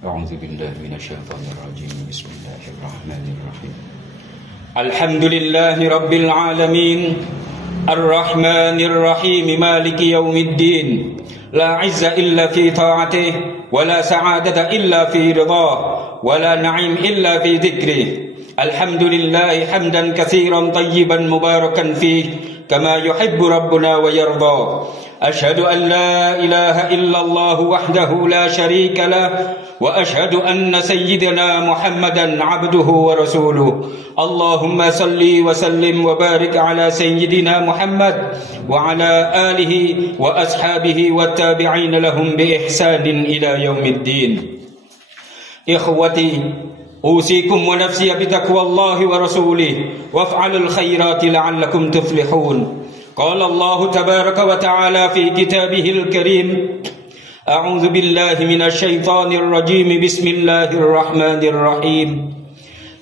أعوذ بالله من الشيطان الرجيم بسم الله الرحمن الرحيم الحمد لله رب العالمين الرحمن الرحيم مالك يوم الدين لا عز إلا في طاعته ولا سعادة إلا في رضاه ولا نعيم إلا في ذكره الحمد لله حمدا كثيرا طيبا مباركا فيه كما يحب ربنا ويرضى أشهد أن لا إله إلا الله وحده لا شريك له وأشهد أن سيدنا محمدا عبده ورسوله اللهم صل وسلم وبارك على سيدنا محمد وعلى آله وأصحابه والتابعين لهم بإحسان إلى يوم الدين إخوتي أوصيكم ونفسي بتقوى الله ورسوله وافعلوا الخيرات لعلكم تفلحون قال الله تبارك وتعالى في كتابه الكريم أعوذ بالله من الشيطان الرجيم بسم الله الرحمن الرحيم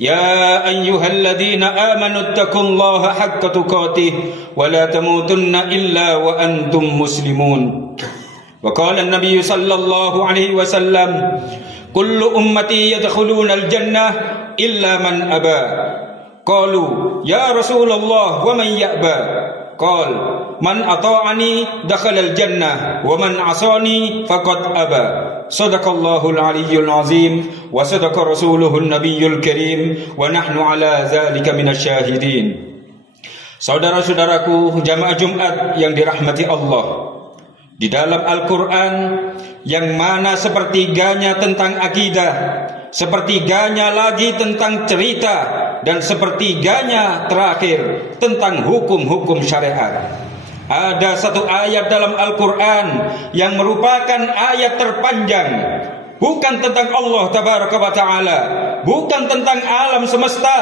يا أيها الذين آمنوا اتقوا الله حق تقاته ولا تموتن إلا وأنتم مسلمون وقال النبي صلى الله عليه وسلم كل أمتي يدخلون الجنة إلا من أبى قالوا يا رسول الله ومن يأبى قال من أطاعني دخل الجنة ومن عصاني فقد أبى صدق الله العلي العظيم وصدق رسوله النبي الكريم ونحن على ذلك من الشاهدين. Saudara-saudaraku jamaah Jumat yang dirahmati Allah, di dalam Al-Quran yang mana sepertiganya tentang akidah, sepertiganya lagi tentang cerita, dan sepertiganya terakhir tentang hukum-hukum syariat. Ada satu ayat dalam Al-Quran yang merupakan ayat terpanjang, bukan tentang Allah Tabaraka wa Ta'ala, bukan tentang alam semesta,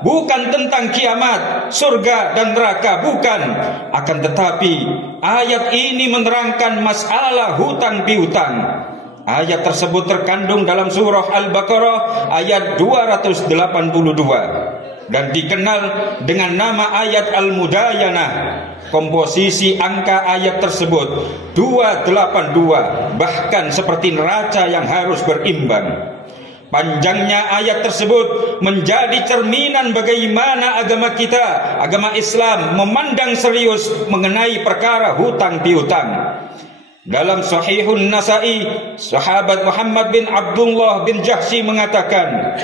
bukan tentang kiamat, surga dan neraka, bukan. Akan tetapi ayat ini menerangkan masalah hutang piutang. Ayat tersebut terkandung dalam surah Al-Baqarah ayat 282 dan dikenal dengan nama ayat Al-Mudayanah. Komposisi angka ayat tersebut 282, bahkan seperti neraca yang harus berimbang. Panjangnya ayat tersebut menjadi cerminan bagaimana agama kita, agama Islam, memandang serius mengenai perkara hutang piutang. Dalam Sahihun Nasa'i, sahabat Muhammad bin Abdullah bin Jahsy mengatakan,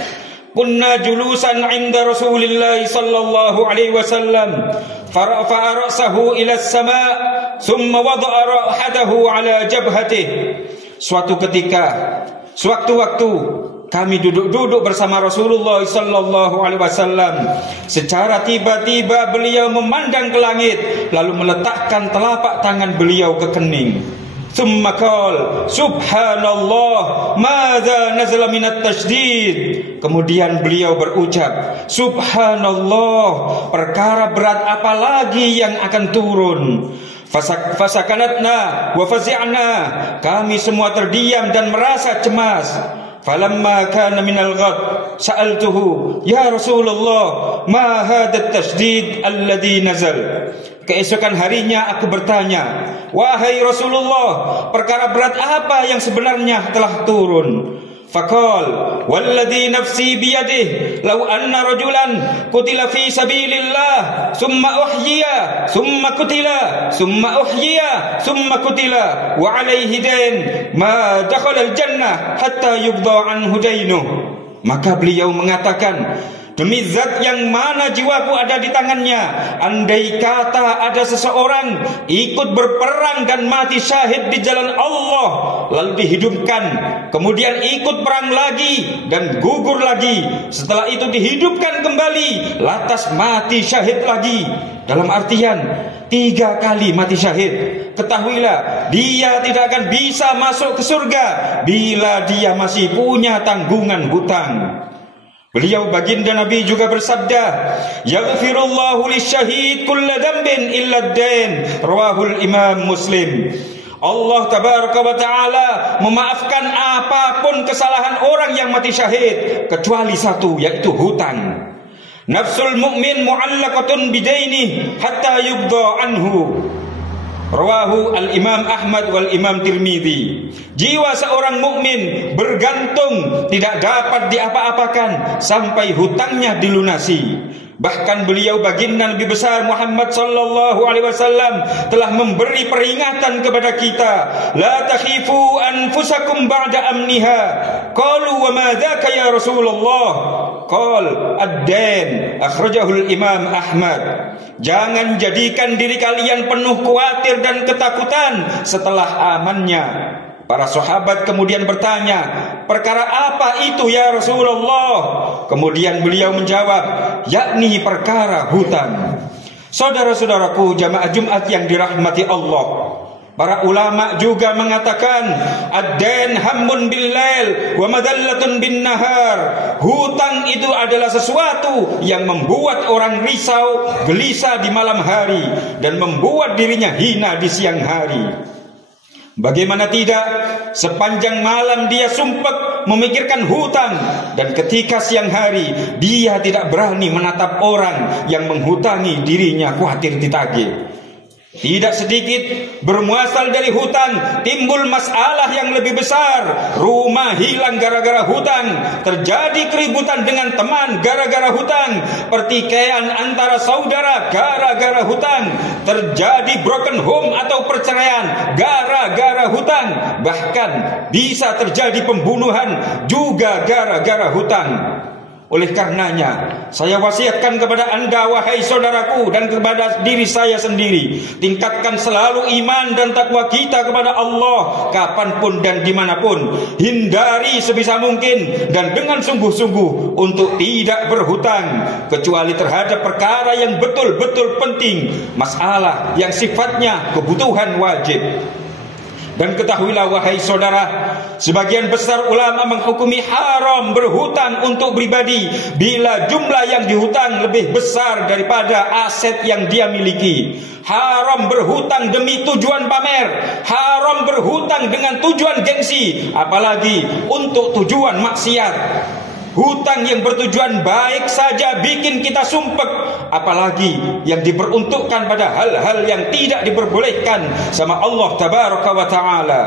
kunna julusan 'inda Rasulillah sallallahu alaihi wasallam farafa'a ra'sahu ila as-sama' thumma wada'a ra'hatahu 'ala jabhatihi. Suatu ketika, sewaktu-waktu kami duduk-duduk bersama Rasulullah sallallahu alaihi wasallam, secara tiba-tiba beliau memandang ke langit lalu meletakkan telapak tangan beliau ke kening. Thumma qala subhanallah madza nazala minat tasydid. Kemudian beliau berucap, subhanallah, perkara berat apa lagi yang akan turun. Fasakanatna wa fazi'na, kami semua terdiam dan merasa cemas. Falamma kana minal ghad sa'altuhu ya Rasulullah ma hadha at-tasydid alladhi nazal. Keesokan harinya aku bertanya, wahai Rasulullah, perkara berat apa yang sebenarnya telah turun? Faqal walladhi nafsi biyadihi law anna rajulan qutila fi sabilillah thumma uhyiya thumma qutila thumma uhyiya thumma qutila wa alayhi dain ma dakhala al-jannah hatta yuqda anhu dainuh. Maka beliau mengatakan, demi zat yang mana jiwaku ada di tangannya, andai kata ada seseorang ikut berperang dan mati syahid di jalan Allah, lalu dihidupkan, kemudian ikut perang lagi dan gugur lagi, setelah itu dihidupkan kembali, lantas mati syahid lagi, dalam artian 3 kali mati syahid, ketahuilah dia tidak akan bisa masuk ke surga bila dia masih punya tanggungan hutang. Beliau baginda Nabi juga bersabda, yaghfirullahu lisyahid kulla dhanbin illa ad-dain, rawahul Imam Muslim. Allah Tabaraka wa Ta'ala memaafkan apapun kesalahan orang yang mati syahid kecuali satu, yaitu hutang. Nafsul mu'min mu'allaqatun bidaini hatta yubda anhu. Rawahu al-Imam Ahmad wal Imam Tirmidzi. Jiwa seorang mukmin bergantung, tidak dapat diapa-apakan sampai hutangnya dilunasi. Bahkan beliau baginda Nabi besar Muhammad sallallahu alaihi wasallam telah memberi peringatan kepada kita, la takhifu anfusakum ba'da amniha. Qalu wa ma dzaka ya Rasulullah? Qal ad-dain, akhrajahu al-Imam Ahmad. Jangan jadikan diri kalian penuh khawatir dan ketakutan setelah amannya. Para sahabat kemudian bertanya, perkara apa itu ya Rasulullah? Kemudian beliau menjawab, yakni perkara hutang. Saudara-saudaraku jamaah Jumat yang dirahmati Allah, para ulama juga mengatakan, ad-dain hammun bil-lail wa madallatun bin-nahar. Hutang itu adalah sesuatu yang membuat orang risau, gelisah di malam hari dan membuat dirinya hina di siang hari. Bagaimana tidak, sepanjang malam dia sumpek memikirkan hutang, dan ketika siang hari dia tidak berani menatap orang yang menghutangi dirinya, khawatir ditagih. Tidak sedikit bermuasal dari hutang timbul masalah yang lebih besar. Rumah hilang gara-gara hutang, terjadi keributan dengan teman gara-gara hutang, pertikaian antara saudara gara-gara hutang, terjadi broken home atau perceraian gara-gara hutang, bahkan bisa terjadi pembunuhan juga gara-gara hutang. Oleh karenanya, saya wasiatkan kepada Anda wahai saudaraku dan kepada diri saya sendiri, tingkatkan selalu iman dan takwa kita kepada Allah kapanpun dan dimanapun. Hindari sebisa mungkin dan dengan sungguh-sungguh untuk tidak berhutang, kecuali terhadap perkara yang betul-betul penting, masalah yang sifatnya kebutuhan wajib. Dan ketahuilah wahai saudara, sebagian besar ulama menghukumi haram berhutang untuk pribadi bila jumlah yang dihutang lebih besar daripada aset yang dia miliki. Haram berhutang demi tujuan pamer, haram berhutang dengan tujuan gengsi, apalagi untuk tujuan maksiat. Hutang yang bertujuan baik saja bikin kita sumpek, apalagi yang diperuntukkan pada hal-hal yang tidak diperbolehkan sama Allah tabaraka wa ta'ala.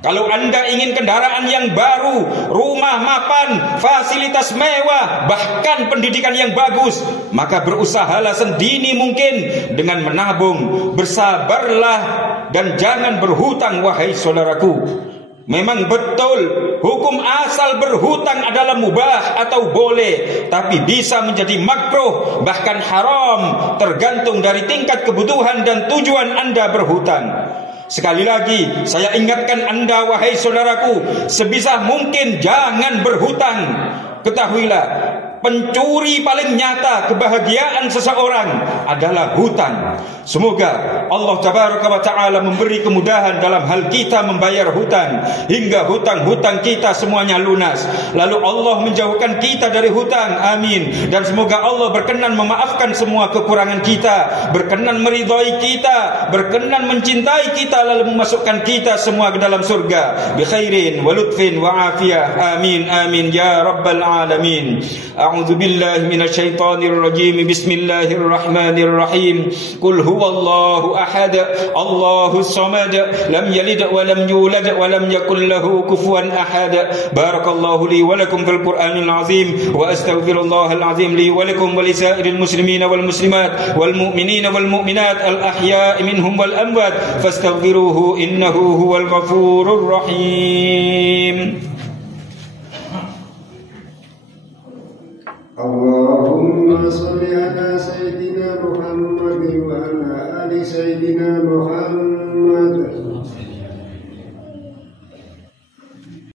Kalau Anda ingin kendaraan yang baru, rumah mapan, fasilitas mewah, bahkan pendidikan yang bagus, maka berusahalah sedini mungkin dengan menabung. Bersabarlah dan jangan berhutang wahai saudaraku. Memang betul hukum asal berhutang adalah mubah atau boleh, tapi bisa menjadi makruh bahkan haram, tergantung dari tingkat kebutuhan dan tujuan Anda berhutang. Sekali lagi saya ingatkan Anda wahai saudaraku, sebisa mungkin jangan berhutang. Ketahuilah, pencuri paling nyata kebahagiaan seseorang adalah hutang. Semoga Allah tabaraka wa ta'ala memberi kemudahan dalam hal kita membayar hutang, hingga hutang-hutang kita semuanya lunas. Lalu Allah menjauhkan kita dari hutang, amin. Dan semoga Allah berkenan memaafkan semua kekurangan kita, berkenan meridhai kita, berkenan mencintai kita, lalu memasukkan kita semua ke dalam surga bi khairin wa lutfin wa afiyah, amin amin ya rabbal alamin. A'udzu billahi minasyaitonir rajim. Bismillahirrahmanirrahim. Qul huwallahu ahad, Allahus samad, lam yalid wa lam yulad wa lam yakul lahu kufuwan ahad. Barakallahu li wa lakum fil Qur'anil azim wa astaghfirullahal azim li wa lakum wa lisairil muslimina wal muslimat wal mu'minina wal mu'minat al ahya'i minhum wal amwat fastaghfiruhu innahu huwal ghafurur rahim. Allahumma salli ala Sayyidina Muhammad wa ala ali Sayyidina Muhammad.